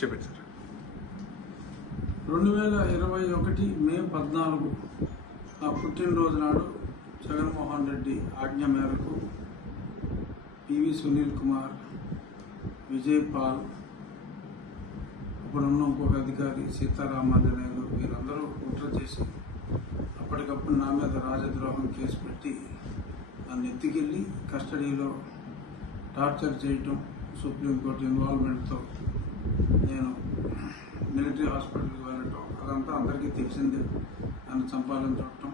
చెప్పండి సార్. 2021 మే 14 నా పుట్టినరోజు నాడు జగన్మోహన్ రెడ్డి ఆజ్ఞ మేరకు పివి సునీల్ కుమార్, విజయ్ పాల్, అప్పుడున్న ఇంకొక అధికారి సీతారామాంజనేయులు వీరందరూ కుట్ర చేసి అప్పటికప్పుడు నా మీద రాజద్రోహం కేసు పెట్టి నన్ను ఎత్తుకెళ్ళి కస్టడీలో టార్చర్ చేయటం, సుప్రీంకోర్టు ఇన్వాల్వ్మెంట్తో నేను మిలిటరీ హాస్పిటల్కి వెళ్ళటం అదంతా అందరికీ తెలిసిందే. నన్ను చంపాలని చూడటం,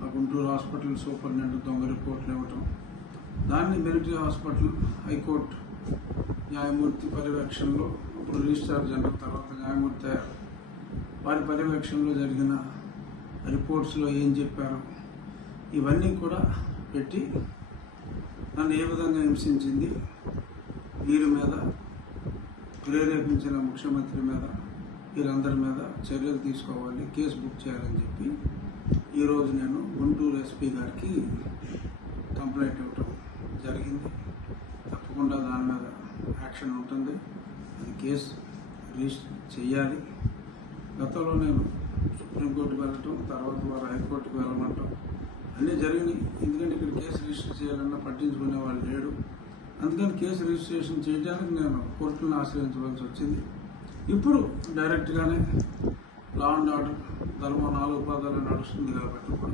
ఆ గుంటూరు హాస్పిటల్ సూపరింటెండెంట్ దొంగ రిపోర్ట్లు ఇవ్వటం, దాన్ని మిలిటరీ హాస్పిటల్ హైకోర్టు న్యాయమూర్తి పర్యవేక్షణలో, అప్పుడు రిజిస్ట్రార్ జనరల్ తర్వాత న్యాయమూర్తి అయ్యారు, వారి పర్యవేక్షణలో జరిగిన రిపోర్ట్స్లో ఏం చెప్పారు ఇవన్నీ కూడా పెట్టి నన్ను ఏ విధంగా హింసించింది, వీరి మీద ప్రేరేపించిన ముఖ్యమంత్రి మీద వీరందరి మీద చర్యలు తీసుకోవాలి, కేసు బుక్ చేయాలని చెప్పి ఈరోజు నేను గుంటూరు ఎస్పీ గారికి కంప్లైంట్ ఇవ్వటం జరిగింది. తప్పకుండా దాని మీద యాక్షన్ ఉంటుంది, అది కేసు రిజిస్టర్ చేయాలి. గతంలో నేను సుప్రీంకోర్టుకు వెళ్ళటం, తర్వాత వారు హైకోర్టుకు వెళ్ళమంటాం అన్నీ జరిగినాయి. ఎందుకంటే ఇక్కడ కేసు రిజిస్టర్ చేయాలన్నా పట్టించుకునే వాళ్ళు లేడు. అందుకని కేసు రిజిస్ట్రేషన్ చేయడానికి నేను కోర్టులను ఆశ్రయించవలసి వచ్చింది. ఇప్పుడు డైరెక్ట్గానే లా అండ్ ఆర్డర్ ధర్మం 4 పాదాలు నడుస్తుంది కాబట్టి ఇప్పుడు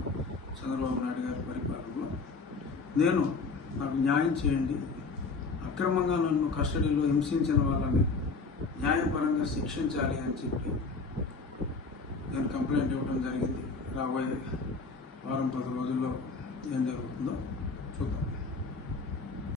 చంద్రబాబు నాయుడు గారి పరిపాలనలో నాకు న్యాయం చేయండి, అక్రమంగా నన్ను కస్టడీలో హింసించిన వాళ్ళని న్యాయపరంగా శిక్షించాలి అని చెప్పి నేను కంప్లైంట్ ఇవ్వడం జరిగింది. రాబోయే వారం 10 రోజుల్లో ఏం జరుగుతుందో చూద్దాం.